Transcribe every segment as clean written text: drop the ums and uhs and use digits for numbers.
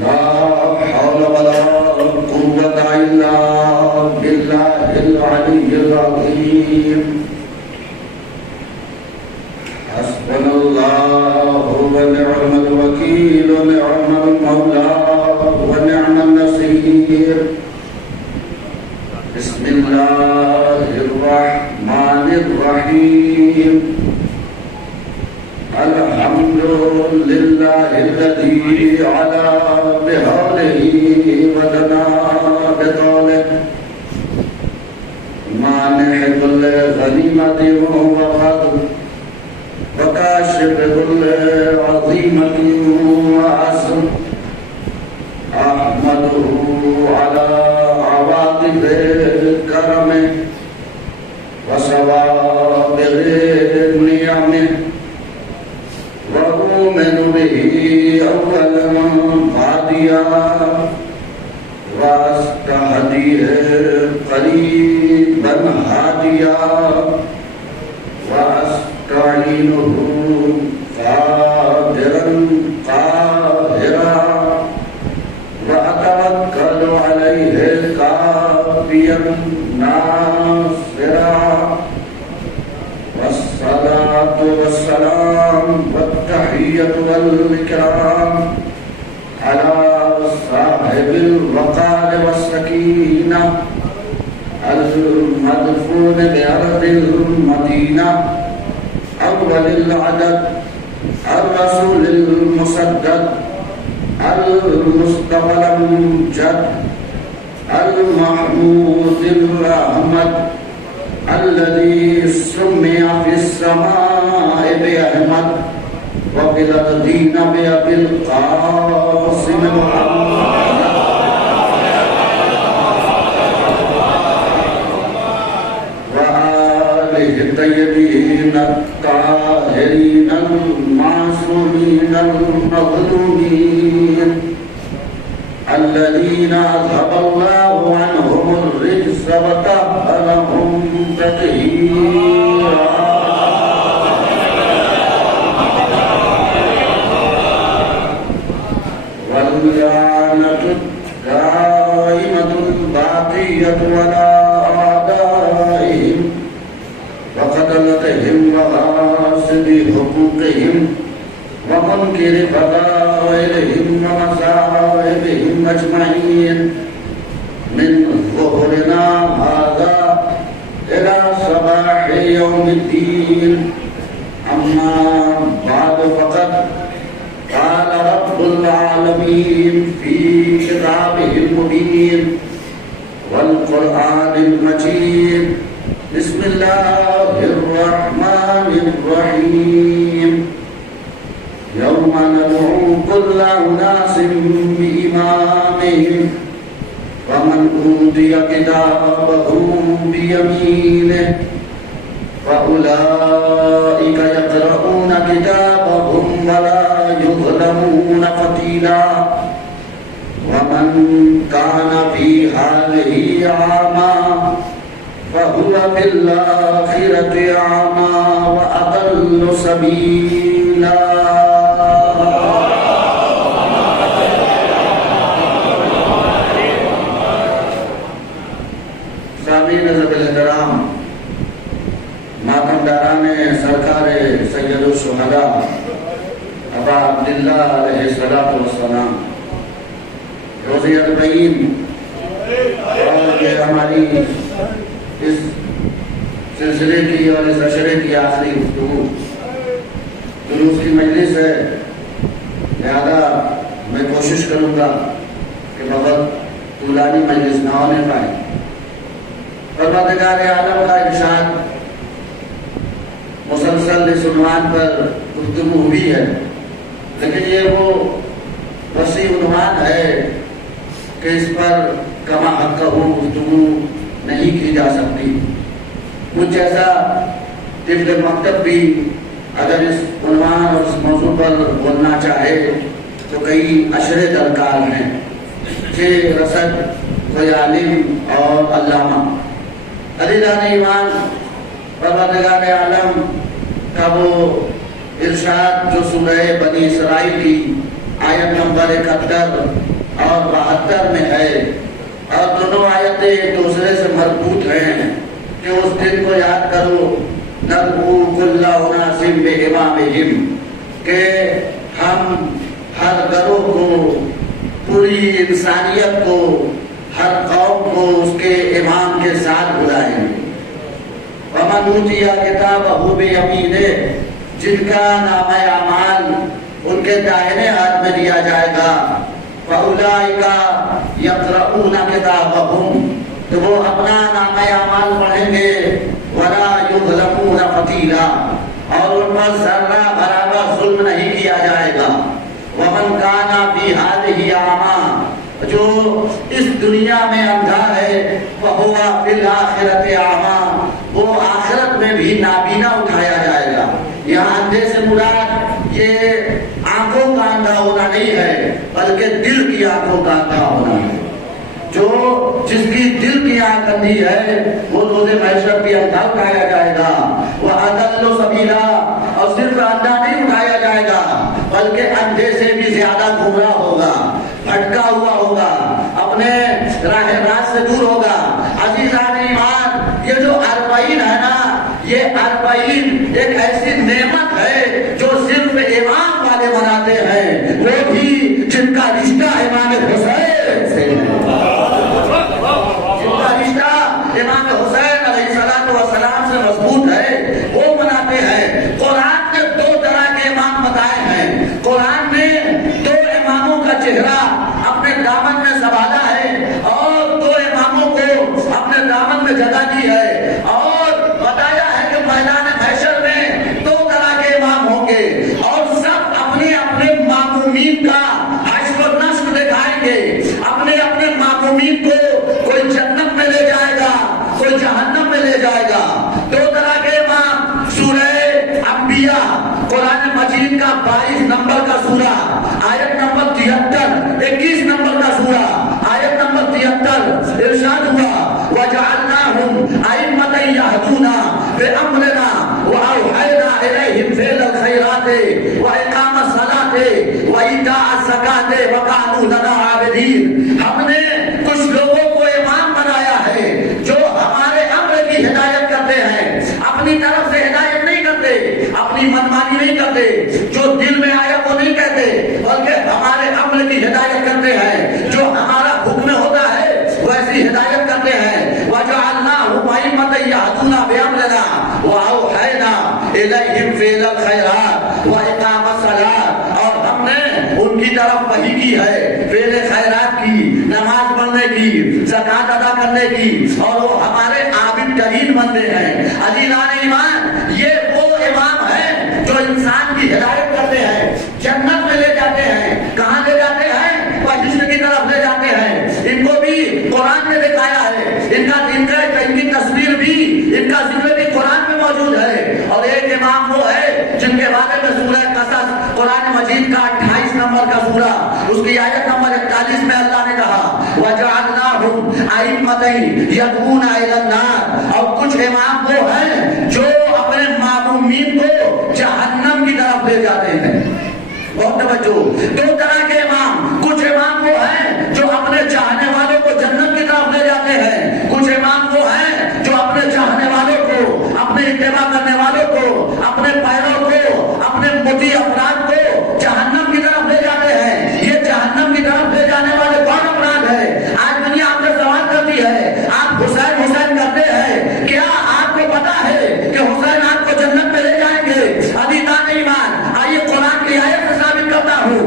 لا حول ولا قوة إلا بالله العلي العظيم حسبنا الله ونعم الوكيل نعم المولى ونعم النصير بسم الله الرحمن الرحيم الحمد لله الذي علا بحوله ودنا بطوله مانع كل غنيمة وفضل وكاشف كل عظيمة وعزم أحمده على عواقب كرمه وسوابغ نعمه وأؤمن به أولا هاديا وأستهديه قريبا هاديا وأستعينه قادرا قاهرا وأتوكل عليه كافيا ناصرا والصلاة والسلام والتحية والإكرام على صاحب الوقار والسكينة المدفون بأرض المدينة أول العدد الرسول المسدد المصطفى الأمجد المحمود الأحمد الذي سمي في السماء بأحمد وفي الأرضين بأبي القاسم محمد وآله الطيبين الطاهرين المعصومين المظلومين الذين أذهب الله عنهم الرجس وطهرهم تطهيرا واللعنة الدائمة الباقية على أعدائهم وقتلتهم وغاصب حقوقهم ومنكر فضائلهم ومصائبهم أجمعين من ظهرنا هذا إلى صباح يوم الدين أما بعد فقد قال رب العالمين في كتابه المبين والقرآن المجيد بسم الله الرحمن الرحيم يوم ندعو كل أناس بإمامهم ومن أوتي كتابه بيمينه فأولئك يقرؤون كتابهم ولا يظلمون فتيلا ومن كان في هذه أعمى فهو في الآخرة أعمى وأضل سبيلا سامعین ذوق الاحترام ماتم داران سرکار سید الشہداء ابا عبداللہ علیہ السلام روز اربعین اور یہ ہماری اس سلسلے کی اور اس عشرے کی آخری گفتگو دروس کی مجلس ہے، لہذا میں کوشش کروں گا کہ بہت طولانی مجلس نہ ہونے پائے۔ پروردگار عالم کا ارشاد مسلسل اس عنوان پر گفتگو ہوئی ہے، لیکن یہ وہ وسیع عنوان ہے کہ اس پر کما حق گفتگو نہیں کی جا سکتی۔ مجھ جیسا طفل مکتب بھی اگر اس عنوان اور اس موضوع پر بولنا چاہے تو کئی اشرے درکار ہیں، کہ رسد کوئی عالم اور علامہ۔ عزیزان ایمان، پروردگار عالم کا وہ ارشاد جو سورہ بنی اسرائیل کی آیت نمبر 71 اور 72 میں ہے، اور دونوں آیتیں ایک دوسرے سے مربوط ہیں کہ اس دن کو یاد کرو، ندعو کل اناس بامامہم، کہ ہم ہر گروہ کو، پوری انسانیت کو، ہر قوم کو اس کے امام کے ساتھ بلائیں گے۔ وَمَنْ أُوتِیَ کِتَابَهُ بِیَمِینِهِ، جن کا نامہ اعمال ان کے داہنے ہاتھ میں دیا جائے گا، فَأُولَٰئِکَ یَقْرَؤُونَ کِتَابَهُم، تو وہ اپنا نامہ اعمال پڑھیں گے، وَلَا یُظْلَمُونَ فَتِیلًا، اور ان پر ذرہ برابر ظلم نہیں کیا جائے گا۔ وَمَنْ كَانَ فِي هَٰذِهِ أَعْمَىٰ، جو اس دنیا میں اندھا ہے، فَهُوَ فِي الْآخِرَةِ أَعْمَىٰ، وہ آخرت میں بھی نابینا اٹھایا جائے گا۔ یہاں اندھے سے مراد یہ آنکھوں کا اندھا ہونا نہیں ہے، بلکہ دل کی آنکھوں کا اندھا ہونا ہے۔ جو جس کی دل کی آنکھ اندھی ہے، وہ روز محشر بھی اندھا اٹھایا جائے گا۔ وَأَضَلُّ سَبِيلًا، اور صرف اندھا نہیں اٹھایا جائے گا، بلکہ اندھے سے بھی زیادہ گمراہ ہوگا، بھٹکا ہوا ہوگا، اپنے راہ راست سے دور ہوگا۔ عزیزان ایمان، یہ جو اربعین ہے نا، یہ اربعین ایک ایسی نعمت ہے جو صرف امام والے مناتے ہیں، وہ بھی جن کا رشتہ امام حسین سے ہے، جن کا رشتہ امام حسین علیہ السلام سے مضبوط ہے، وہ مناتے ہیں۔ قرآن نے دو طرح کے امام بتائے ہیں، قرآن نے دو اماموں کا چہرہ اپنے دامن میں سنبھالا ہے، اور دو اماموں کو اپنے دامن میں جگہ دی ہے، اور بتایا ہے کہ میدان محشر میں دو طرح کے امام ہوں گے، اور سب اپنے اپنے معمومین کا حشر و نشر دکھائیں گے، اپنے اپنے معمومین کو کوئی جنت میں لے جائے گا، کوئی جہنم میں لے جائے گا۔ دو طرح کے امام، سورہ انبیاء قرآن مجید کا 22 نمبر کا سورہ، آیت نمبر 73، 21 نمبر کا سورہ، آیت نمبر 73، ارشاد ہوا وَجَعَلْنَاهُمْ أَئِمَّةً يَهْدُونَ بِأَمْرِنَا وَأَوْحَيْنَا إِلَيْهِمْ فِعْلَ الْخَيْرَاتِ وَإِقَامَ الصَّلَاةِ وَإِيتَاءَ الزَّكَاةِ وَكَانُوا لَنَا عَابِدِينَ، ہم نے کچھ لوگوں کو امام بنایا ہے جو ہمارے امر کی ہدایت کرتے ہیں، اپنی طرف سے ہدایت نہیں کرتے، اپنی منمانی نہیں کرتے، جو دل میں آیا وہ نہیں کہتے، بلکہ ہمارے امر کی ہدایت کرتے ہیں، جو ہمارا حکم ہوتا ہے ویسی ہدایت کرتے ہیں۔ وَجَعَلْنَاهُمْ أَئِمَّةً يَهْدُونَ بِأَمْرِنَا وَأَوْحَيْنَا إِلَيْهِمْ فِعْلَ الْخَيْرَاتِ وَإِقَامَ الصَّلَاةِ، اور ہم نے ان کی طرف وحی کی ہے، فعل خیرات کی، نماز پڑھنے کی، زکات ادا کرنے کی، اور وہ ہمارے عابد ترین بندے ہیں۔ عزیزان ایمان، یہ وہ امام ہیں جو انسان کی ہدایت کرتے ہیں، جنت میں لے جاتے ہیں۔ کہاں لے جاتے ہیں؟ بہشت کی طرف لے جاتے ہیں۔ ان کو بھی قرآن نے دکھایا ہے، ان کی تصویر بھی، ان کا ذکر بھی قرآن میں موجود ہے۔ اور ایک امام وہ ہے جن کے بارے میں سورہ قصص قرآن مجید کا 28 نمبر کا سورہ، اس کی آیت نمبر 41 میں اللہ نے کہا وَجَعَلْنَاهُمْ أَئِمَّةً يَدْعُونَ إِلَى النَّارِ، اور کچھ امام وہ ہیں جو اپنے معمومین کو جہنم کی طرف لے جاتے ہیں۔ بہت توجہ، دو طرح کے امام، کچھ امام وہ ہیں جو اپنے چاہنے والوں کو جنت کی طرف لے جاتے ہیں، کچھ امام وہ ہیں جو اپنے چاہنے والوں کو، اپنے اتباع کرنے والوں کو، اپنے پیروں کو، اپنے مطیع افراد کو جہنم کی طرف لے جاتے ہیں۔ یہ جہنم کی طرف لے جانے والے کون افراد ہیں؟ آج دنیا آپ سے سوال کرتی ہے، آپ حسین حسین کرتے ہیں، کیا آپ کو پتا ہے کہ حسین آپ کو جنت میں لے جائیں گے؟ عزیزان ایمان، آئیے قرآن کی آیت سے ثابت کرتا ہوں،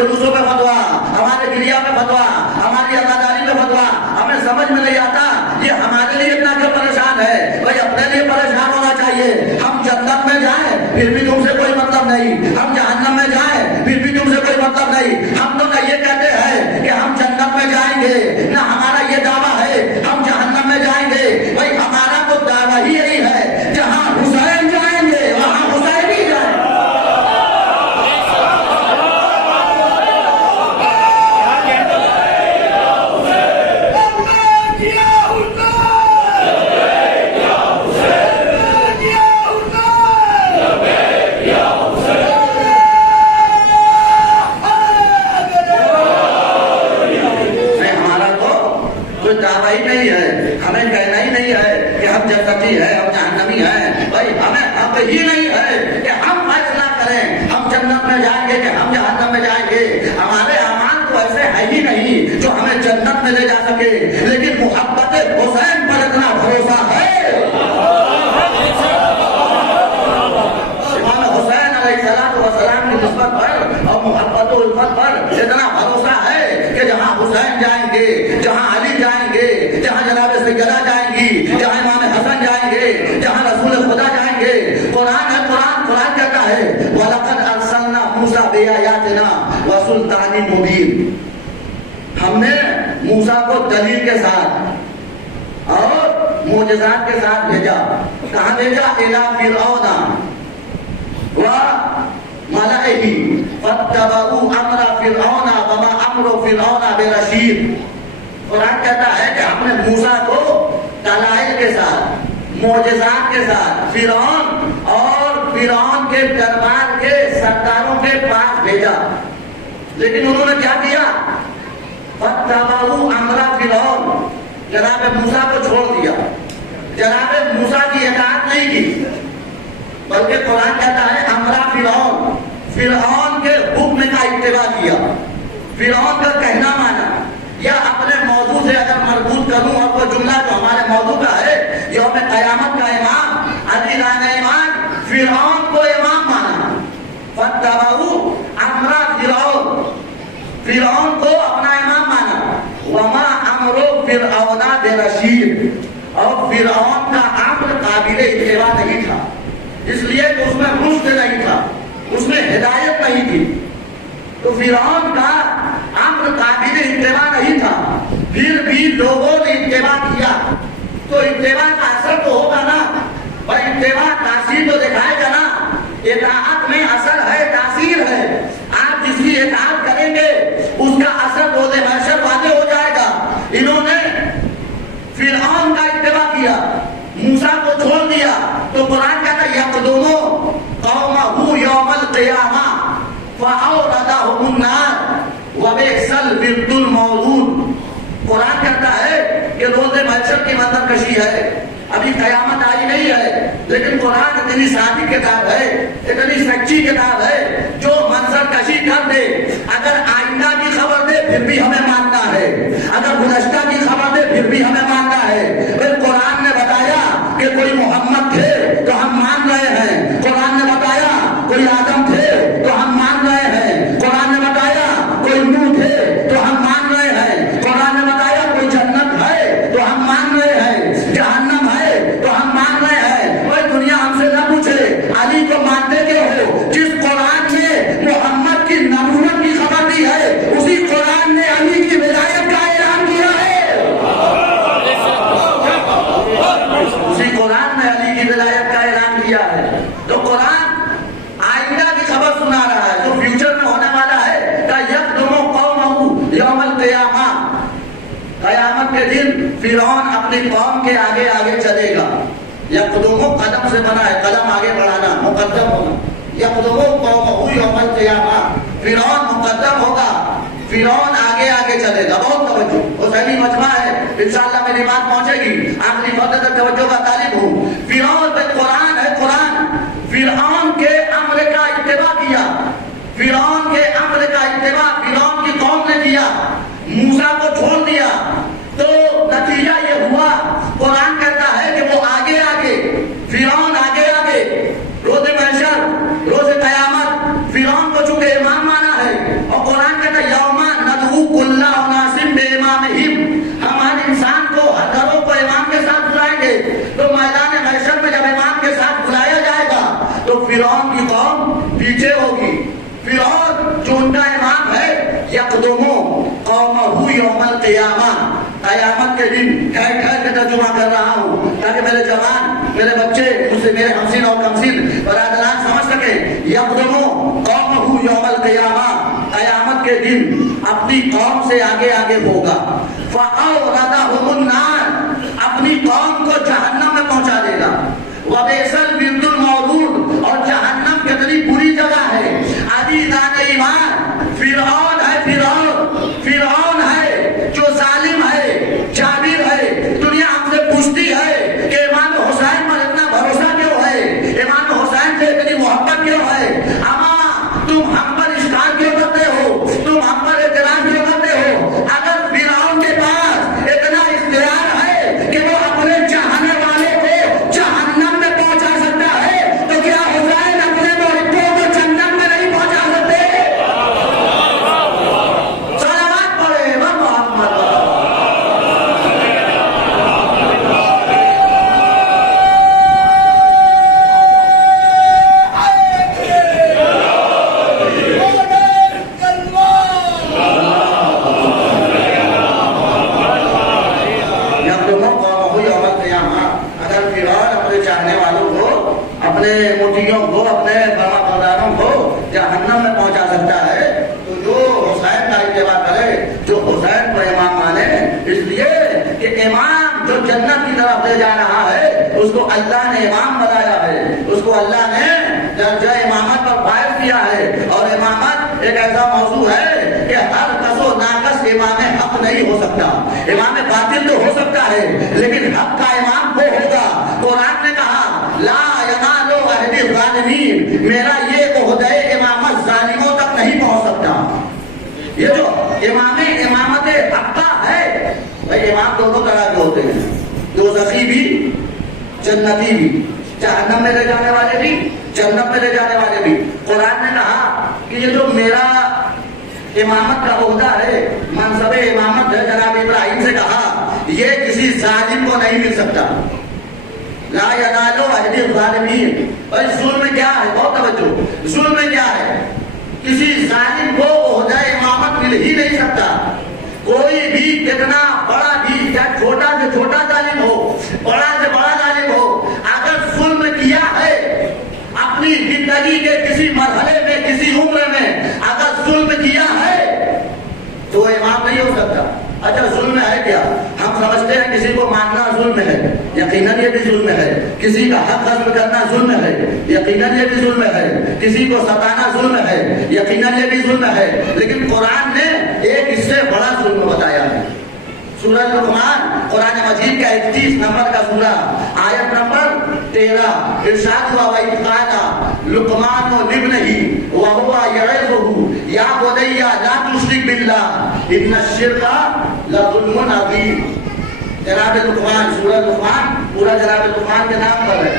جلوسوں پہ فتوا، ہمارے گریا پہ فتوا، ہماری عزاداری پہ فتوا، ہمیں سمجھ میں نہیں آتا یہ ہمارے لیے اتنا کیوں پریشان ہے؟ بھائی اپنے لیے پریشان ہونا چاہیے. ہم جنت میں جائیں پھر بھی تم سے کوئی مطلب نہیں، ہم جہنم میں جائیں پھر بھی تم سے کوئی مطلب نہیں. ہم تو نہ یہ کہتے ہیں کہ ہم جنت میں جائیں گے، نہ ہمارا یہ دعویٰ ہے ہم جہنم میں جائیں گے. بھائی ہمارا تو دعویٰ ہی یہی ہے جہاں حسین جائیں گے وہاں حسین ہی جائیں گے. ہمیں کہنا ہی نہیں ہے کہ ہم جنتی ہے ہم جہنمی ہیں. بھائی ہمیں حق ہی نہیں ہے کہ ہم فیصلہ کریں ہم جنت میں جائیں گے کہ ہم جہنم میں جائیں گے. ہمارے اعمال تو ایسے ہے ہی نہیں جو ہمیں جنت میں لے جا سکے، لیکن محبت حسین پر اتنا بھروسہ ہے. امام حسین علیہ السلام کی نسبت پر اور محبت و الفت پر اتنا بھروسہ ہے کہ جہاں حسین جائیں گے، جہاں علی جائیں گے، جہاں جناب سیدہ جائیں گی، جہاں امام حسن جائیں گے، جہاں رسول خدا جائیں گے. قرآن ہے، قرآن کہتا ہے وَلَقَدْ أَرْسَلْنَا مُوسَىٰ بِآيَاتِنَا وَسُلْطَانٍ مُبِينٍ. ہم نے موسیٰ کو دلیل کے ساتھ اور معجزات کے ساتھ بھیجا. کہاں بھیجا؟ إِلَىٰ فِرْعَوْنَ وَمَلَئِهِ فَاتَّبَعُوا أَمْرَ فِرْعَوْنَ وَمَا أَمْرُ فِرْعَوْنَ بِرَشِيدٍ. قرآن کہتا ہے کہ ہم نے موسیٰ کو دلائل کے ساتھ، معجزات کے ساتھ فرعون اور فرعون کے دربار کے سرداروں کے پاس بھیجا. لیکن انہوں نے کیا کیا؟ فَاتَّبَعُوا أَمْرَ فِرْعَوْنَ. جناب موسیٰ کو چھوڑ دیا، جناب موسیٰ کی اطاعت نہیں کی، بلکہ قرآن کہتا ہے امرا فرعون، فرعون کے حکم کا اتباع کیا، فرعون کا کہنا مانا. یا اپنے موضوع سے اگر مربوط کروں اور وہ جملہ جو ہمارے موضوع کا ہے یوم قیامت کا امام علی لائن ایمان، فرعون کو امام مانا. فَاتَّبَعُوا أَمْرَ فِرْعَوْنَ، فرعون کو اپنا امام مانا. وَمَا أَمْرُ فِرْعَوْنَ بِرَشِيدٍ. اور فرعون کا امر قابل اتباع نہیں تھا، اس لیے کہ اس میں رشد نہیں تھا، اس میں ہدایت نہیں تھی. تو فرعون کا امر قابل اتباع نہیں تھا، پھر بھی لوگوں نے اتباع کیا. تو اتباع کا اثر تو ہوگا نا بھائی، اتباع تاثیر تو دکھائے گا نا. اطاعت میں اثر ہے، تاثیر ہے. آپ جس کی اطاعت کریں گے اس کا اثر روز محشر واضح ہو جائے گا. انہوں نے فرعون کا اتباع کیا، موسیٰ کو چھوڑ دیا. تو قرآن کہتا ہے یقدموا قومہ یوم القیامہ فَأَوْرَدَهُمُ النَّارَ وَبِئْسَ الْوِرْدُ الْمَوْرُودُ. قرآن کہتا ہے کہ روز محشر کی منظر کشی ہے. ابھی قیامت آئی نہیں ہے، لیکن قرآن اتنی سادی کتاب ہے، اتنی سچی کتاب ہے جو منظر کشی کر دے. اگر آئندہ کی خبر دے پھر بھی ہمیں ماننا ہے، اگر گزشتہ کی خبر دے پھر بھی ہمیں ماننا ہے. پھر قرآن نے بتایا کہ کوئی محمد تھے تو ہم مان رہے ہیں. قرآن نے بتایا کوئی آدم تھے تو ہم مان رہے ہیں. قرآن نے بتایا کوئی نوح تھے تو ہم مان رہے ہیں. قرآن نے بتایا کوئی جنت ہے تو ہم مان رہے ہیں، جہنم ہے تو ہم مان رہے ہیں. کوئی دنیا ہم سے نہ پوچھے علی کو مانتے کیوں ہو؟ جس قرآن نے محمد کی نبوت کی خبر دی ہے اسی قرآن نے علی کی ولایت کا اعلان کیا ہے. اسی قرآن نے علی کی ولایت کا اعلان کیا ہے. تو قرآن آئندہ کی خبر سنا رہا ہے جو فیوچر میں ہونے والا ہے. یقدموا قومہ یوم القیامہ، قیامت کے دن فرعون اپنی قوم کے آگے آگے چلے گا. یقدموا قدم سے بنا ہے، قدم آگے بڑھانا، مقدم ہونا. یقدموا قومہ یوم القیامہ، فرعون مقدم ہوگا، فرعون آگے آگے چلے گا. بہت توجہ، حسینی مجمع ہے، انشاءاللہ میری بات پہنچے گی. آخری وقت تک توجہ کا طالب ہوں. فرعون پہ قرآن ہے، قرآن فرعون کے امر کا اتباع کیا، فرعون کے امر کا اتباع فرعون کی قوم نے کیا، موسیٰ کو چھوڑ دیا. تو نتیجہ یہ ہوا، قرآن کہتا ہے کہ وہ آگے آگے، فرعون آگے آگے، روز محشر روز قیامت فرعون کو چونکہ امام مانا ہے اور قرآن یوم القیامہ، قیامت کے دن ٹھہر ٹھہر کے ترجمہ کر رہا ہوں تاکہ میرے جوان، میرے بچے، مجھ سے میرے ہمسن اور کمسن برادران سمجھ سکیں. یقدم قومہ یوم القیامہ، قیامت کے دن اپنی قوم سے آگے آگے ہوگا. فَأَوْرَدَهُمُ النَّارَ، اپنی قوم کو جہنم میں پہنچا دے گا. وَبِئْسَ الْوِرْدُ الْمَوْرُودُ، اور جہنم کتنی بری جگہ ہے. عزیزان ایمان، فرعون ہے، فرعون ہے جو ظالم ہے، جابر ہے. دنیا ہم سے پوچھتی ہے کہ امام حسین پر اتنا بھروسہ کیوں ہے، امام حسین سے اتنی محبت کیوں ہے. اما تم ہم پر اشکال کیوں کرتے ہو، تم ہم پر اعتراض کیوں کرتے ہو؟ اگر فرعون کے پاس اتنا اختیار ہے کہ وہ اپنے چاہنے والے کو جہنم میں پہنچا سکتا ہے، تو کیا حسین اپنے محبوں کو جنت میں نہیں پہنچا سکتے؟ صلوات پڑھے محمد. اپنے مٹھیوں کو، اپنے فرما برداروں کو جہنم میں پہنچا سکتا ہے، تو جو حسین کا اتباع کرے، جو حسین کو امام مانے، اس لیے کہ امام جو جنت کی طرف لے جا رہا ہے اس کو اللہ نے امام بنایا ہے، اس کو اللہ نے درجہ امامت پر فائز کیا ہے. اور امامت ایک ایسا موضوع ہے کہ ہر کس و ناقص امام حق نہیں ہو سکتا. امام باطل تو ہو سکتا ہے لیکن حق کا امام وہ ہوگا. قرآن نے کہا لا ینال عہد الظالمین، میرا یہ عہدہ امامت ظالموں تک نہیں پہنچ سکتا. یہ جو امامت حقہ ہے، بھائی امام دونوں طرح کے ہوتے ہیں، دوزخی بھی جنتی بھی، جہنم میں لے جانے والے بھی جنت میں لے جانے والے بھی. قرآن نے کہا کہ یہ جو میرا امامت کا عہدہ ہے، منصب امامت ہے، جناب ابراہیم سے کہا یہ کسی ظالم کو نہیں مل سکتا. لا ینال عہد الظالمین. اور ظلم کیا ہے؟ بہت توجہ، ظلم کیا ہے؟ کسی ظالم کو عہدہ امامت مل ہی نہیں سکتا. کوئی بھی کتنا بڑا بھی، یا چھوٹا سے چھوٹا ظالم ہو، بڑا سے بڑا ظالم ہو، اگر ظلم کیا ہے اپنی زندگی کے کسی مرحلے میں، کسی عمر میں اگر ظلم کیا ہے تو امام نہیں ہو سکتا. اچھا ظلم ہے کیا؟ ہم سمجھتے ہیں کسی کو ماننا ظلم ہے، یقیناً یہ بھی ظلم ہے. کسی کا حق غصب کرنا ظلم ہے، یقیناً یہ بھی ظلم ہے. کسی کو ستانا ظلم ہے، یقیناً یہ بھی ظلم ہے. لیکن قرآن نے ایک اس سے بڑا ظلم بتایا ہے. سورہ لقمان، قرآن مجید کا 31 نمبر کا سورہ، آیت نمبر 13، ارشاد ہوا وَإِذْ قَالَ لُقْمَانُ لِابْنِهِ وَهُوَ يَعِظُهُ يَا بُنَيَّ لَا تُشْرِكْ بِاللَّهِ إِنَّ الشِّرْكَ لَظُلْمٌ عَظِيمٌ. جناب لقمان، سورہ لقمان پورا جناب لقمان کے نام پر ہے.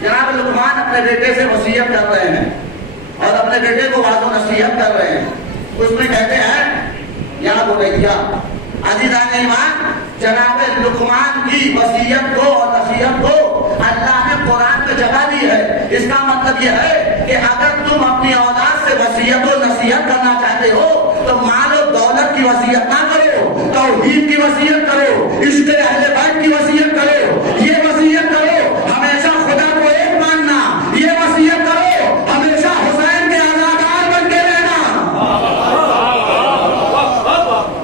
جناب لقمان اپنے بیٹے سے وصیت کر رہے ہیں اور اپنے بیٹے کو واضح نصیحت کر رہے ہیں. اس میں کہتے ہیں یا بنیہ. عزیزان ایمان، جناب لقمان کی وصیت کو اور نصیحت کو اللہ نے قرآن میں جگہ دی ہے. اس کا مطلب یہ ہے کہ اگر تم اپنی اولاد سے وصیت و نصیحت کرنا چاہتے ہو تو مال و دولت کی وصیت نہ کرو، توحید کی وصیت کرو، عشق اہل بیت کی وصیت کرو. یہ وصیت کرو ہمیشہ خدا کو ایک ماننا. یہ وصیت کرو ہمیشہ حسین کے ازادار بن کے رہنا.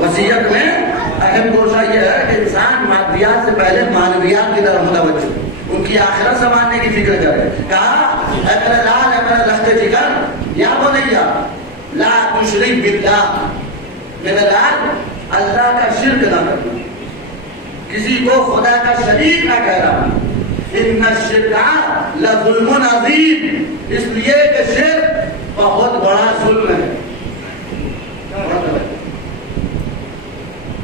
وصیت میں اہم گوشہ یہ ہے کہ انسان مادیات سے پہلے معنویات کی طرف متوجہ، ان کی آخرت سنبھالنے کی فکر کرے. کہا اے میرے لال، اے میرے لخت جگر، یا بنیا لا تشرک باللہ، میرے لال اللہ کا شرک نہ کرنا، کسی کو خدا کا شریک نہ کہنا. ان الشرک لظلم عظیم، اس لیے کہ شرک بہت بڑا ظلم ہے،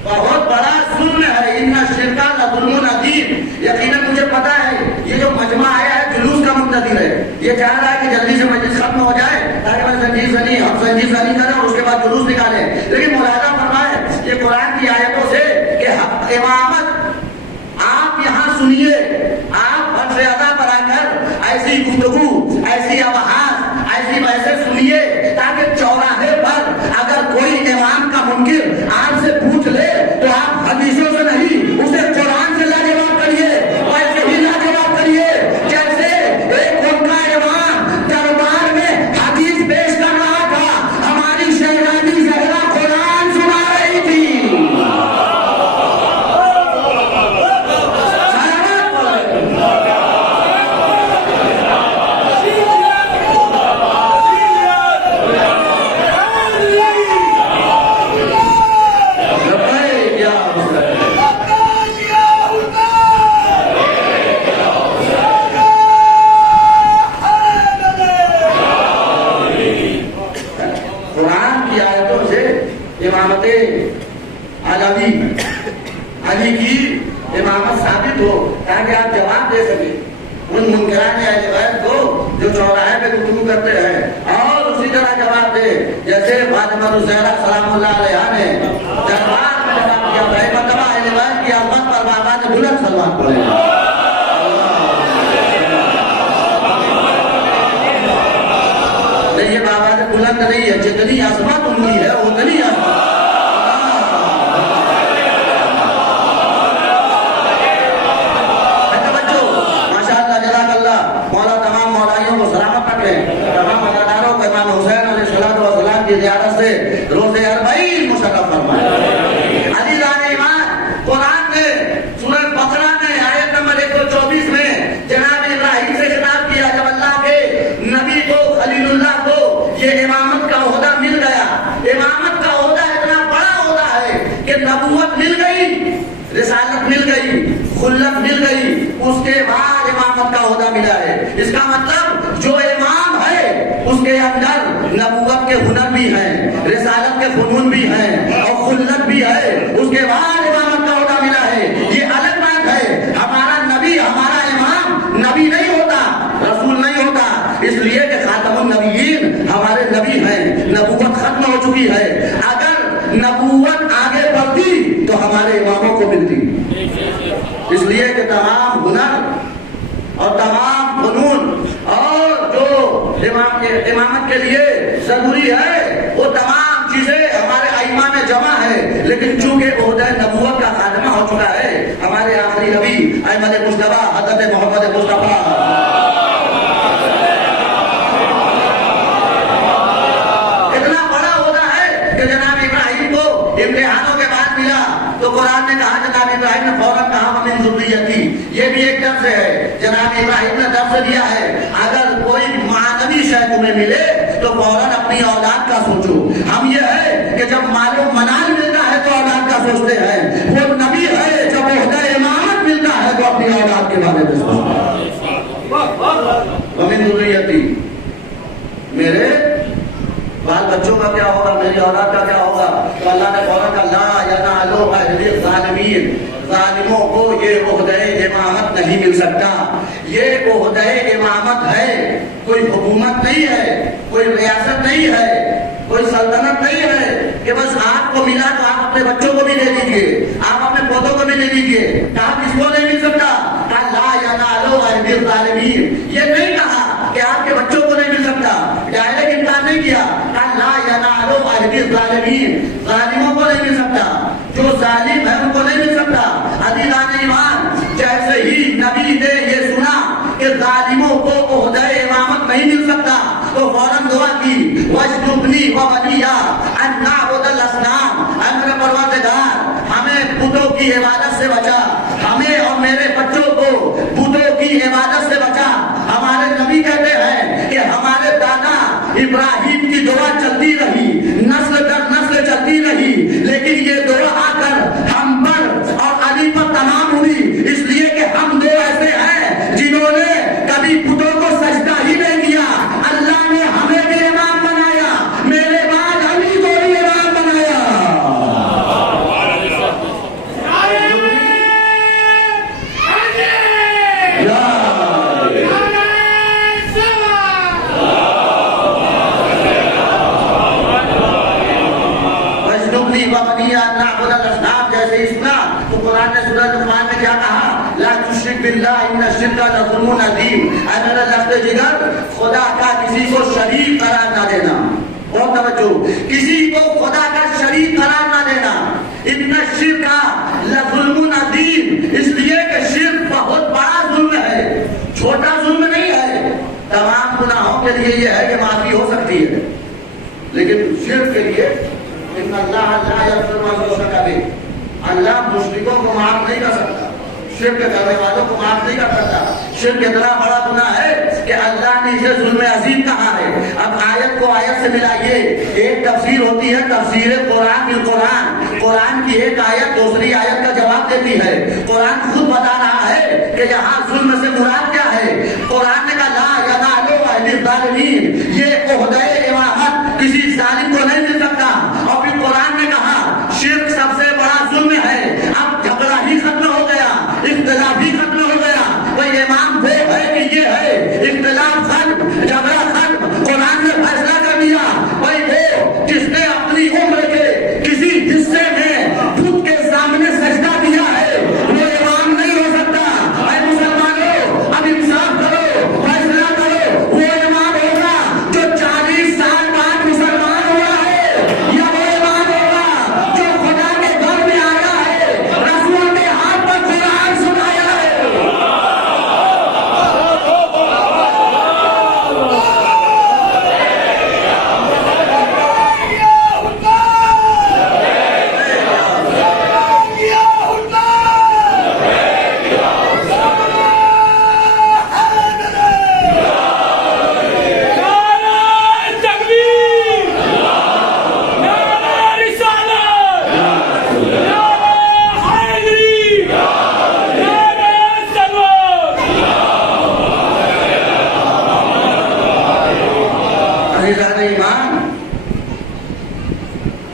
بہت بڑا ظلم ہے. ان الشرک لظلم عظیم. یقیناً مجھے پتا ہے یہ جو مجمع آیا ہے جلوس کا منتظر ہے، یہ چاہ رہا ہے کہ جلدی سے مجلس ختم ہو جائے تاکہ میں سنجید سنی کریں اور اس کے بعد جلوس نکالیں. لیکن ملاحظہ فرمائے یہ قرآن کی آیتوں سے کہ امامت آپ یہاں سنیے، آپ حد سے زیادہ پر آ کر ایسی گفتگو، ایسی ابحاث، ایسی بحثیں سنیے تاکہ چوراہے پر اگر کوئی امام کا منکر آپ سے قرآن کی آیتوں سے امامت علی کی امامت ثابت ہو، تاکہ آپ جواب دے سکیں ان منکران اہل بیت کو جو چوراہے پہ گفتگو کرتے ہیں، اور اسی طرح جواب دے جیسے فاطمہ الزہرا سلام اللہ علیہا نے دربار میں جواب دیا تھا، مرتبہ اہل بیت کی عظمت پر بابا نے بلند صلوات پڑھے۔ نہیں، یہ بابا نے بلند نہیں ہے، جتنی عظمت ان کی ہے اتنی عظمت۔ زیادہ سے روزے 40 مشرف فرمائے۔ عزیزان ایمان، قرآن نے سورہ بقرہ میں آیت نمبر 124 میں جناب ابراہیم سے خطاب کیا، جب اللہ کے نبی کو خلیل اللہ کو یہ امامت کا عہدہ مل گیا، امامت کا عہدہ اتنا بڑا عہدہ ہے کہ نبوت مل گئی، رسالت مل گئی، خلت مل گئی، اس کے بعد امامت کا عہدہ ملا ہے۔ اس کا مطلب جو امام ہے اس کے اندر نبوت کے ہنر بھی ہیں، رسالت کے فنون بھی ہیں، اور خلت بھی ہے، اس کے بعد امامت کا عہدہ ملا ہے۔ یہ الگ بات ہے، ہمارا نبی، ہمارا امام نبی نہیں ہوتا، رسول نہیں ہوتا، اس لیے کہ خاتم النبیین ہمارے نبی ہیں، نبوت ختم ہو چکی ہے۔ اگر نبوت آگے بڑھتی تو ہمارے اماموں کو ملتی، اس لیے کہ تمام ہنر اور تمام فنون اور جو امامت کے لیے ضروری ہے وہ تمام چیزیں ہمارے ائمہ میں جمع ہے، لیکن چونکہ عہدہ نبوت کا خاتمہ ہو چکا ہے، ہمارے آخری نبی احمد مصطفیٰ حضرت محمد مصطفیٰ اتنا بڑا عہدہ ہے کہ جناب ابراہیم کو امتحانوں کے بعد ملا تو قرآن نے کہا، جناب ابراہیم نے فوراً کہا ومن ذریتی، یہ بھی ایک درس ہے، جناب ابراہیم نے درس دیا ہے، اگر کوئی معنوی شے تمہیں ملے تو فوراً اپنی اولاد کا سوچو۔ ہم یہ ہے کہ جب مال و منال ملتا ہے تو اولاد کا سوچتے ہیں، وہ نبی ہے جب عہدہ امامت ملتا ہے تو اپنی اولاد کے بارے میں سوچتا ہے۔ ومن ذریتی، میرے بال بچوں کا کیا ہوگا، میری اولاد کا کیا ہوگا؟ تو اللہ نے فوراً کہا لا ینال عہد الظالمین، ظالموں کو یہ عہدہ امامت نہیں مل سکتا۔ یہ عہدہ امامت ہے، کوئی حکومت نہیں ہے، کوئی ریاست نہیں ہے، کوئی سلطنت نہیں ہے کہ بس آپ کو ملا تو آپ اپنے بچوں کو بھی دے دیجئے، آپ اپنے پودوں کو بھی دے دیجئے۔ کہا کس کو نہیں مل سکتا؟ کہا لا ینال عہد الظالمین، یہ نہیں کہا کہ آپ کے بچوں کو نہیں مل سکتا، ڈائریکٹ انکار نہیں کیا، کہا لا ینال عہد الظالمین، ظالموں کو نہیں مل سکتا، جو ظالم ہے ان کو نہیں مل سکتا۔ عزیزان ایمان، جیسے ہی نبی نے یہ سنا کہ ظالموں کو عہدہ امامت نہیں مل سکتا تو فوراً دعا کی وَاجْنُبْنِي وَبَنِيَّ أَن نَّعْبُدَ الْأَصْنَامَ، اے میرے پروردگار ہمیں بتوں کی عبادت سے بچا، ہمیں اور میرے بچوں کو بتوں کی عبادت سے بچا۔ ہمارے نبی کہتے ہیں کہ ہمارے دادا ابراہیم کی دعا چلتی رہی، نسل در نسل چلتی رہی، لیکن یہ دعا آ کر ہم پر اور علی پر تمام ہوئی، اس لیے کہ ہم دو ایسے ہیں جنہوں نے کبھی بتوں کو سجدہ ہی نہیں کیا۔ اللہ نے ہمیں بھی امام بنایا، میرے بعد علی کو بھی امام بنایا۔ جیسے اس کا تو قرآن نے سورہ لقمان میں کیا کہا؟ لا تشرک باللہ ان الشرک لظلم عظیم، اے میرے لفظ جگر خدا کا کسی کو شریک قرار نہ دینا، اور توجہ، کسی کو خدا کا شریک قرار نہ دینا۔ ان الشرک لظلم عظیم، اس لیے کہ شرک بہت بڑا ظلم ہے، چھوٹا ظلم نہیں ہے۔ تمام گناہوں کے لیے یہ ہے کہ معافی ہو سکتی ہے، لیکن شرک کے لیے ان اللہ لا یغفر ما یشرک بہ، اللہ مشرکوں کو معاف نہیں کر سکتا، شرک کرنے والوں کو معاف نہیں کر سکتا۔ شرک اتنا بڑا گناہ ہے کہ اللہ نے اسے ظلم عظیم کہا ہے۔ اب آیت کو آیت سے ملائیے، ایک تفسیر ہوتی ہے تفسیر قرآن بالقرآن، قرآن کی ایک آیت دوسری آیت کا جواب دیتی ہے۔ قرآن خود بتا رہا ہے کہ یہاں ظلم سے مراد کیا ہے۔ قرآن نے کہا لا ینال عہد للظالمین، یہ عہدہ امامت کسی ظالم کو نہیں مل سکتا۔ اور پھر قرآن نے کہا شرک سب سے بڑا ظلم ہے۔ اب جھگڑا ہی ختم ہو گیا، اختلاف ہی ختم ہو گیا، کوئی امام وہ ہے کہ یہ ہے، اختلاف ختم، جھگڑا ختم۔ قرآن نے فیصلہ کر دیا بھائی وہ جس نے اپنی عمر کے کسی حصے میں بت کے سامنے سجدہ کیا ہے وہ امام نہیں ہو سکتا۔ اے مسلمانوں اب انصاف کرو، فیصلہ کرو، وہ امام ہوگا جو 40 سال بعد مسلمان ہوا ہے، یا وہ امام ہوگا جو خدا کے گھر میں آیا ہے، رسول کے ہاتھ پر قرآن سنایا ہے۔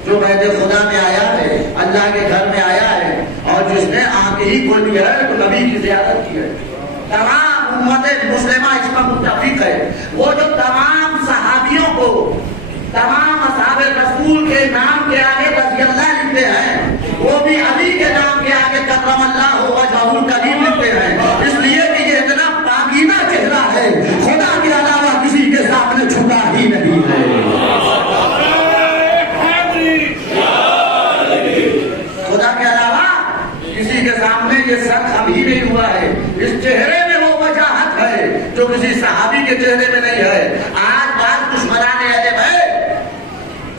جو بیت خدا میں آیا ہے، اللہ کے گھر میں آیا ہے، اور جس نے آنکھ ہی کھولی ہے تو نبی کی زیارت کی ہے۔ تمام امت مسلمہ اس پر متفق ہے۔ وہ جو تمام صحابیوں کو تمام اصحاب رسول کے نام کے آگے رضی اللہ لکھتے ہیں، وہ بھی علی کے نام کے آگے کرم اللہ وجہہ الکریم لکھتے ہیں، اس لیے کہ یہ اتنا پاکیزہ چہرہ ہے، خدا کے علاوہ کسی کے سامنے جھکا ہی نہیں ہے۔ خدا کے علاوہ کسی کے سامنے یہ سر خم ہی نہیں ہوا ہے۔ اس چہرے میں وہ وجاہت ہے جو کسی صحابی کے چہرے میں نہیں ہے۔ آج بعض دشمنان ادب ہے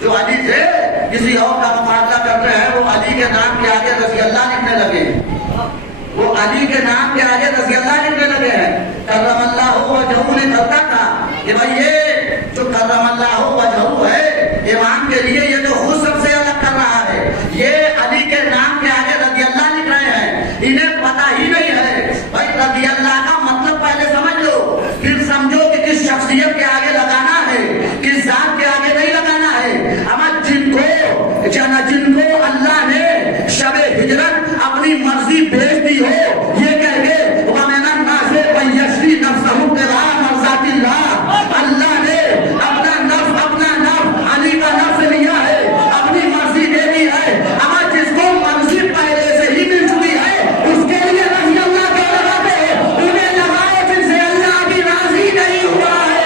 جو علی سے کسی اور کا مقابلہ کرتے ہیں، وہ علی کے نام کے آگے رضی اللہ لکھنے لگے ہیں، وہ علی کے نام کے آگے رضی اللہ لکھنے لگے ہیں۔ کرم اللہ وجہہ نے کرتا تھا کہ بھائی یہ جو کرم اللہ وجہہ ہے امام کے لیے یہ تو خود سب سے الگ کر رہا ہے، یہ علی کے نام کے آگے رضی اللہ لکھ رہے ہیں، انہیں پتہ ہی نہیں ہے۔ بھائی رضی اللہ کا مطلب پہلے سمجھ لو، پھر سمجھو کہ کس شخصیت کے آگے لگانا ہے، کس ذات کے آگے نہیں لگانا ہے۔ اما جن کو اللہ نے شب ہجرت اپنی مرضی بھیج دی ہو، یہ کہہ کے وَمِنَ النَّاسِ مَن يَشْرِي نَفْسَهُ ابْتِغَاءَ مَرْضَاتِ اللَّهِ، اللہ نے اپنا نفس علی کا نفس لیا ہے، اپنی مرضی دے دی ہے۔ اما جس کو مرضی پہلے سے ہی مل چکی ہے اس کے لیے رضی اللہ کیوں لگاتے ہیں؟ انہیں لگائے جن سے اللہ بھی راضی نہیں ہوا ہے۔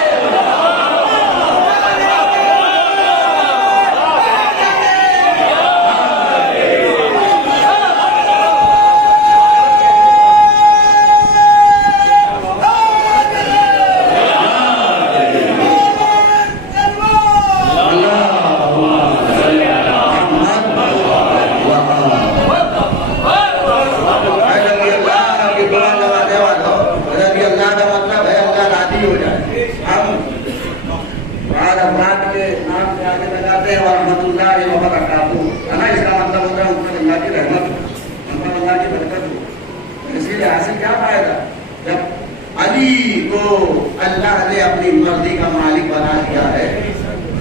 اللہ نے اپنی مرضی کا مالک بنا دیا ہے۔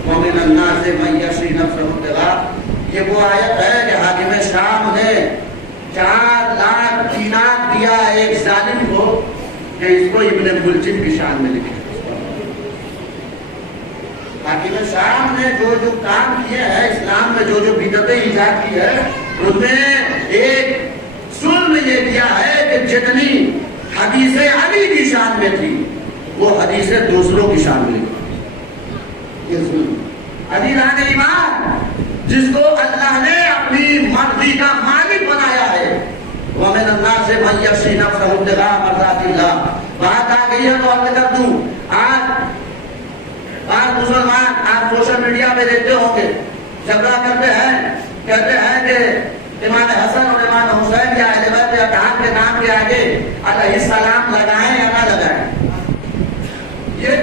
وَمِنَ النَّاسِ مَن يَشْرِي نَفْسَهُ ابْتِغَاءَ، یہ وہ آیت ہے کہ حاکم شام نے 4 لاکھ دینار دیا ایک ظالم کو کہ اس کو ابن ملجم کی شان میں لکھے۔ حاکم شام نے جو کام کیے ہیں اسلام میں، جو بدعتیں ایجاد کی ہے، ان میں ایک ظلم یہ کیا ہے کہ جتنی حدیث علی کی شان میں تھی وہ حدیث دوسروں کی شان میں تھی۔ یہ ظلم علی رہنے ایمان جس کو اللہ نے اپنی مرضی کا مالک بنایا ہے۔ وَمِنَ النَّاسِ مَن يَشْرِي نَفْسَهُ ابْتِغَاءَ مَرْضَاتِ اللَّهِ، بات آ گئی ہے تو عرض کر دوں، آج مسلمان آپ سوشل میڈیا پہ دیکھتے ہوں گے جھگڑا کرتے ہیں، کہتے ہیں کہ امام حسن اور امام حسین یا اہل بیت یا کہان کے نام کے آگے علیہ السلام لگائیں یا نہ لگائیں۔ یہ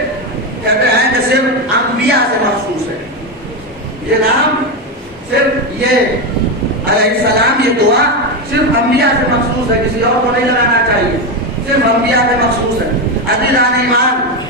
کہتے ہیں کہ صرف انبیاء سے مخصوص ہے یہ نام، صرف یہ علیہ السلام یہ دعا صرف انبیاء سے مخصوص ہے، کسی اور کو نہیں لگانا چاہیے، صرف انبیاء سے مخصوص ہے۔ عزیزان ایمان،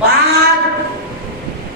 5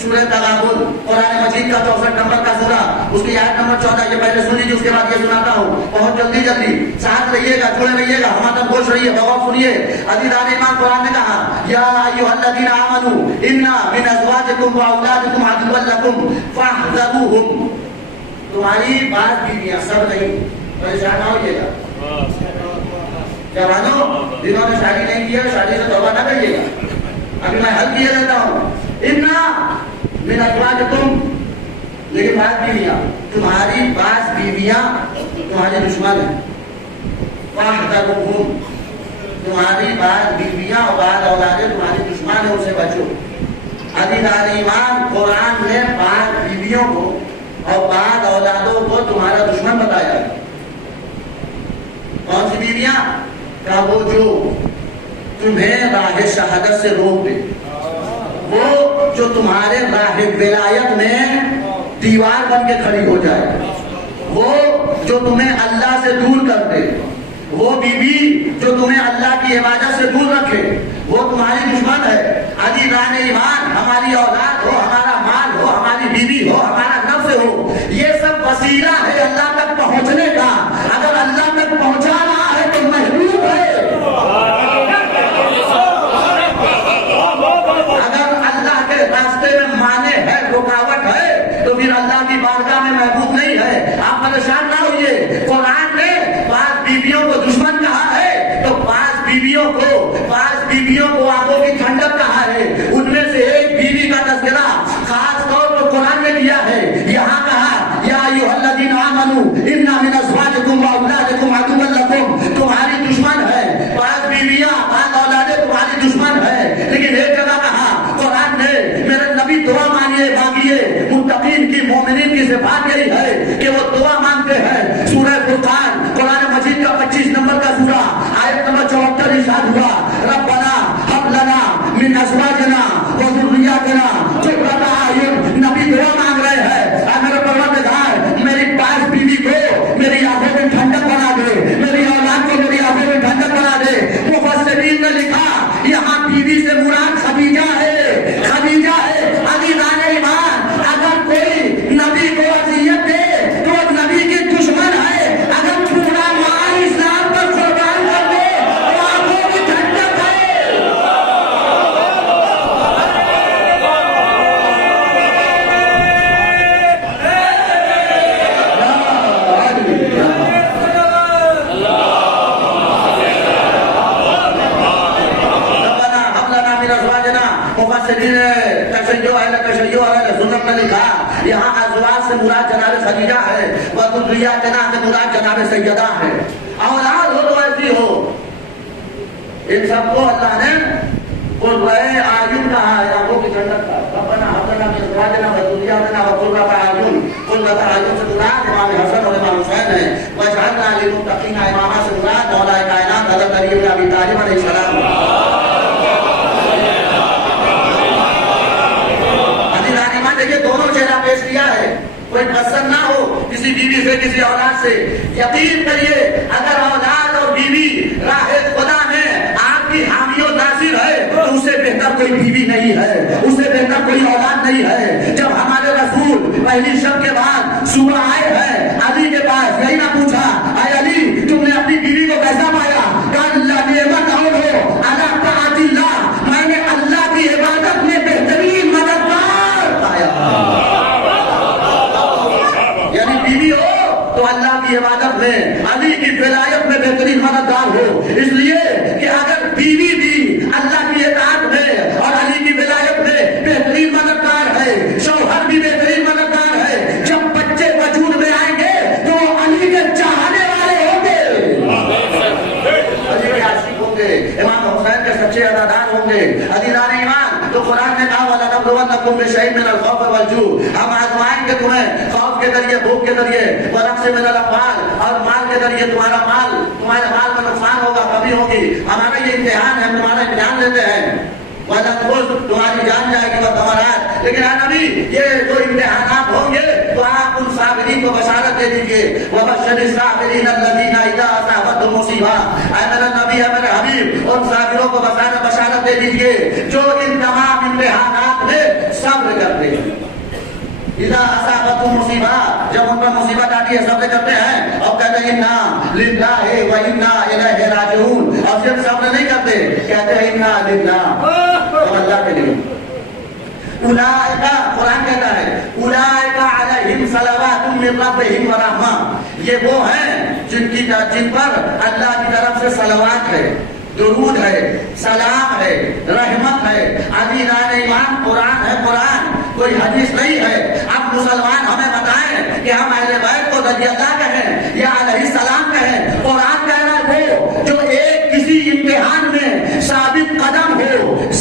سورہ تغابن قرآن مجید کا 64 نمبر کا سورہ، اس کی آیت نمبر 14، یہ پہلے سن لیجیے، اس کے بعد یہ سناتا ہوں بہت جلدی جلدی، ساتھ رہیے گا، جڑے رہیے گا، ہمارا گوش رہیے، بغور سنیے۔ عزیزان ایمان، قرآن نے کہا یا ایھا الذین آمنوا ان من ازواجکم واولادکم عدوا لکم فاحذروہم، تمہاری بعض بیویاں، سب نہیں، پریشان نہ ہوئیے گا جوانوں، جنہوں نے شادی نہیں کیا شادی سے توبہ نہ کریے گا، ابھی میں حل کیا لیتا ہوں، انا من ازواجکم، لیکن بعض بیویاں، تمہاری بعض بیویاں تمہارے دشمن ہیں، فاحذروہم، تمہاری بعض بیویاں اور بعض اولادیں تمہاری دشمن ہیں، ان سے بچو۔ عزیزان ایمان، قرآن نے بعض بیویوں کو اور بعض اولادوں کو تمہارا دشمن بتایا ہے۔ کون سی بیویاں؟ کہ وہ جو تمہیں راہ شہادت سے روک دے، وہ جو تمہارے راہ ولایت میں دیوار بن کے کھڑی ہو جائے، وہ جو تمہیں اللہ سے دور کر دے، وہ بیوی جو تمہیں اللہ کی عبادت سے دور رکھے، وہ تمہاری دشمن ہے۔ عزیزان ایمان، ہماری اولاد ہو، ہمارا مال ہو، ہماری بیوی ہو، ہمارا نفس ہو، یہ سب وسیلہ ہے اللہ تک پہنچنے کا، اگر اللہ تک پہنچا رہا ہے تو محبوب ہے، اگر اللہ کے راستے میں مانے ہے، رکاوٹ ہے، تو پھر اللہ کی بارگاہ میں محبوب نہیں ہے۔ آپ پریشان نہ ہوئیے، قرآن نے بعض بیویوں کو دشمن کہا ہے تو بعض بیویوں کو آنکھوں کی ٹھنڈک کہا ہے، ان میں سے ایک بیوی کا تذکرہ خاص طور پر قرآن نے کیا ہے، یہاں کہا یا ایھا الذین آمنوا ان من ازواجکم واولادکم عدوا لکم، تمہاری دشمن ہے، بعض بیویاں بعض اولادیں تمہاری دشمن ہے، لیکن ایک جگہ کہا قرآن نے میرے نبی دعا مانگیے متقین کی، مومنین کی صفات یہی ہے کہ وہ دعا مانگتے ہیں۔ سورہ فرقان قرآن مجید کا 25 نمبر کا سورہ، آیت نمبر 74 ارشاد ہوا ربنا هب لنا من ازواجنا وذرياتنا قرۃ اعین، نبی دعا مانگ رہے ہیں، اے میرے پروردگار میری بعض بیوی کو میری آنکھوں میں ٹھنڈک بنا دے، میری اولاد کو میری آنکھوں میں ٹھنڈک بنا دے۔ مفسرین نے لکھا یہاں بیوی سے مراد خدیجہ ہے، خدیجہ ہے۔ عزیزان ایمان، اگر کوئی نبی کو اذیت دے تو نبی کی دشمن ہے، اگر پورا مال اسلام پر قربان کر دے تو آنکھوں کی ٹھنڈک ہے۔ یہاں ازواج سے مراد جناب خدیجہ ہے، وذریاتنا سے مراد جناب سیدہ ہے۔ اولاد ہو تو ایسی ہو، ان سب کو اللہ نے قرۃ اعین کہا ہے، آنکھوں کی ٹھنڈک کا۔ ربنا هب لنا من ازواجنا وذریاتنا قرۃ اعین، قرۃ اعین سے مراد امام حسن اور امام حسین ہے۔ واجعلنا للمتقین اماما سے مراد مولا کائنات حضرت علی بن ابی طالب علیہ السلام۔ یہ دونوں چہرہ پیش کیا ہے، کوئی پسند نہ ہو کسی بیوی سے، کسی اولاد سے۔ یقین کریے اگر اولاد اور بیوی راہ خدا میں آپ کی حامی و ناصر ہے تو اس سے بہتر کوئی بیوی نہیں ہے، اس سے بہتر کوئی اولاد نہیں ہے۔ جب ہمارے رسول پہلی شب کے بعد صبح آئے ہیں علی کے پاس، یہی نہ پوچھا اے علی تم نے اپنی بیوی کو کیسا پایا؟ کہا اللہ نعمت ہو علی طاعت اللہ، میں نے اللہ کی عبادت میں بہترین مددگار پایا۔ یعنی بیوی ہو تو اللہ کی عبادت میں، علی کی ولایت میں بہترین مددگار ہو، اس لیے کہ اگر بیوی بھی اللہ کی اطاعت میں اور علی کی ولایت میں بہترین مددگار ہے، شوہر بھی بہترین مددگار ہے، جب بچے وجود میں آئیں گے تو علی کے چاہنے والے ہوں گے، علی کے عاشق ہوں گے، امام حسین کے سچے ادادار ہوں گے۔ عزیزان ایمان، تو قرآن نے کہا وَلَنَبْلُوَنَّكُم بِشَيْءٍ مِّنَ الْخَوْفِ وَالْجُوعِ، ہم آزمائیں گے تمہیں خوف کے ذریعے، بھوک کے ذریعے، وَنَقْصٍ مِّنَ الْأَمْوَالِ، اور مال کے ذریعے، تمہارے مال میں نقصان ہوگا، کمی ہوگی، ہمارا یہ امتحان ہے، تمہارا امتحان لیتے ہیں۔ وَلَنْفُسْ، تمہاری جان جائے گی، وَالثَّمَرَاتِ، لیکن اے نبی یہ جو امتحانات ہوں گے تو آپ ان صابرین کو بشارت دے دیجئے، وَبَشِّرِ الصَّابِرِينَ الَّذِينَ إِذَا أَصَابَتْهُمْ مُصِیبَةٌ، اے میرا نبی، اے میرے حبیب، ان صابروں کو بشارت دے دیجئے جو ان تمام امتحانات میں صبر کرتے ہیں۔ اذا اصابتهم مصیبہ، جب ان پر مصیبت آتی ہے صبر کرتے ہیں اور کہتے ہیں انا للہ و انا الیہ راجعون، اور صرف صبر نہیں کرتے، کہتے ہیں انا للہ، ہم اللہ کے لیے۔ اولئک، قرآن کہتا ہے اولئک علیہم صلوات من ربہم ورحمہ، یہ وہ ہیں جن پر اللہ کی طرف سے صلوات ہے، درود ہے، سلام ہے، رحمت ہے۔ عزیزان ایمان، قرآن ہے، قرآن کوئی حدیث نہیں ہے۔ اب مسلمان ہمیں بتائیں کہ ہم اہل بیت کو رضی اللہ کہیں یا علیہ السلام کہیں، قرآن کہہ رہا ہے وہ جو ایک کسی امتحان میں ثابت قدم ہو،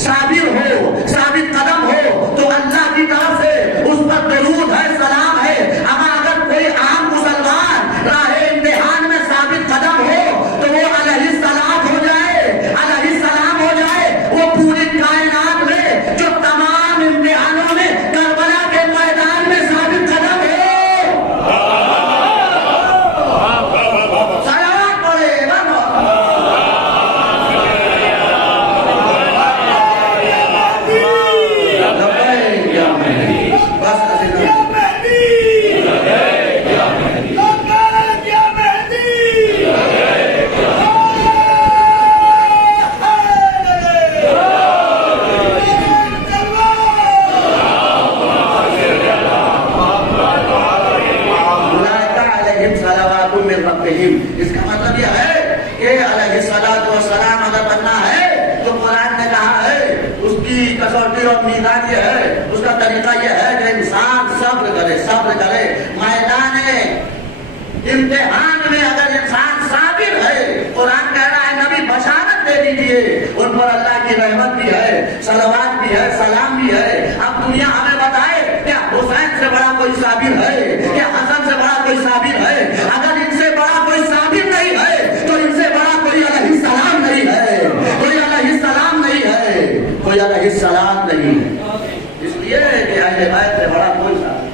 صابر ہو، ثابت قدم ہو، تو اللہ کی طرف سے اس پر درود ہے، سلام ہے۔ اگر کوئی عام مسلمان راہ امتحان میں ثابت قدم ہو تو وہ علیہ السلام ہو جائے، علیہ السلام ہو جائے۔ وہ پوری کائنات میں جو تمام امتحانوں میں کربلا کے میدان میں ثابت قدم ہو، صلوات پڑھے، اس کا مطلب یہ ہے کہ علیہ الصلوۃ والسلام اگر بننا ہے تو قرآن نے کہا ہے اس کی کسوٹی اور میزان یہ ہے، اس کا طریقہ یہ ہے کہ انسان صبر کرے، صبر کرے۔ میدان امتحان میں اگر انسان صابر ہے، قرآن کہہ رہا ہے نبی بشارت دے دیجئے ان پر اللہ کی رحمت بھی ہے، صلوات بھی ہے، سلام بھی ہے۔ اب دنیا ہمیں بتائے کیا حسین سے بڑا کوئی صابر ہے، کیا حسن سے بڑا کوئی صابر ہے؟ اگر ان سے بڑا کوئی صابر نہیں ہے تو ان سے بڑا کوئی علیہ السلام نہیں ہے، کوئی علیہ السلام نہیں ہے، کوئی علیہ السلام نہیں ہے۔ اس لیے کہ اہل بیت سے بڑا کوئی صابر،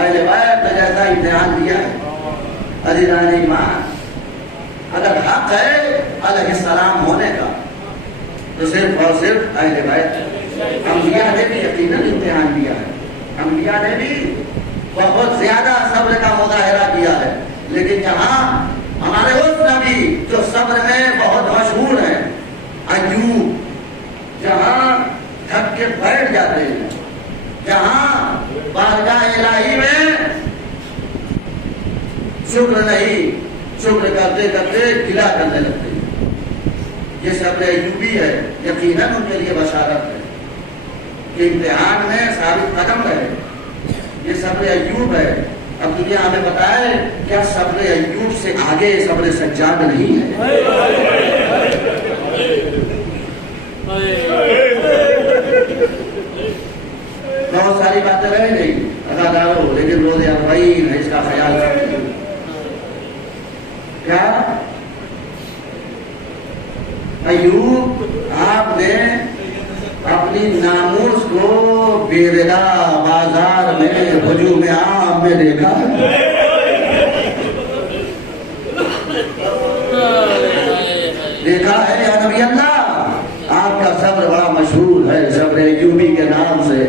اہل بیت نے جیسا امتحان دیا ہے۔ عزیزان ایمان، اگر حق ہے علیہ السلام ہونے کا تو صرف اور صرف اہل بیت۔ انبیاء نے بھی یقیناً امتحان دیا ہے، انبیاء نے بھی بہت زیادہ صبر کا مظاہرہ کیا ہے، لیکن جہاں ہمارے اس نبی جو صبر میں بہت مشہور ہیں، ایوب، جہاں تھک کے بیٹھ جاتے ہیں، جہاں بارگاہ الہی میں شکر نہیں، شکر کرتے کرتے گلا کرنے لگتے ہیں، یہ صبر ایوبی ہے۔ یقیناً ان کے لیے بشارت ہے کہ امتحان میں ثابت قدم رہے، یہ صبر ایوب ہے۔ اب دنیا ہمیں بتائے کیا صبر ایوب سے آگے صبر سجاد نہیں ہے؟ بہت ساری باتیں رہ گئی ادادارو، لیکن روزے 40 ہے، اس کا خیال رکھیں۔ کیا ایوب آپ نے اپنی ناموس کو بیرلا بازار میں ہجوم عام میں دیکھا؟ دیکھا ہے یا نبی اللہ؟ آپ کا صبر بڑا مشہور ہے صبر ایوبی کے نام سے،